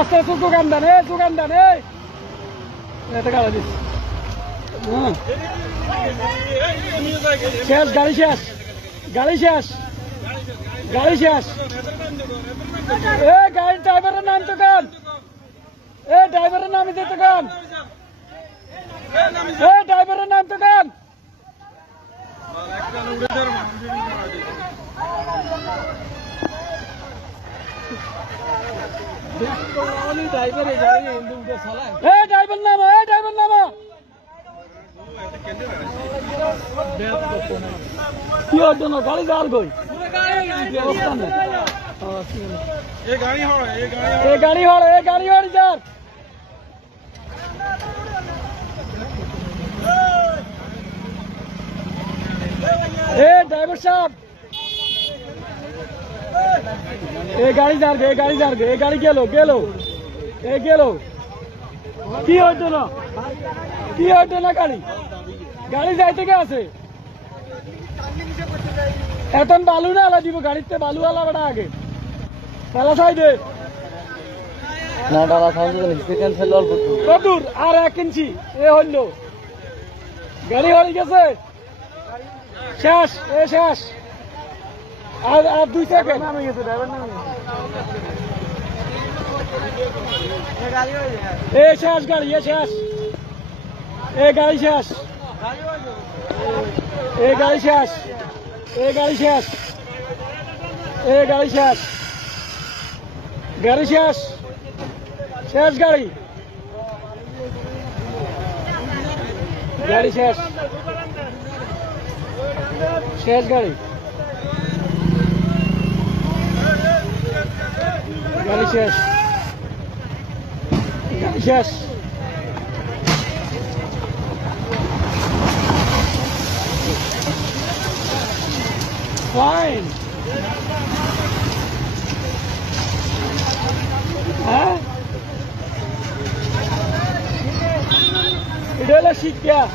আস্তে আস্তে দোকান দেন এটা গাড়ি দিস শেষ গাড়ি শেষ এ গাড়ি ড্রাইভারের নাম তো কান ড্রাইভারের নামই দিতে কান ড্রাইভারের নাম তো কান ড্রাইভার নামা কি হতো না গাড়ি যার গই গাড়ি হড় যার ড্রাইভার সাহেব গাড়ি যার গে গাড়ি গেল কি হইতো না গাড়ি যাই থেকে আছে এখন বালু না আলা দিব গাড়িতে বালু আলা বেড়া আগে তালা ছাই দে না ডালা কদূর আর 1 ইঞ্চি এ হইল গাড়ি হয়ে গেছে শেষ আর 2 সেকেন্ড নামে গেছে ড্রাইভার নামে শেষ গাড়ি শেষ গাড়ি শেষ Fine. Huh? It is a shit, yeah.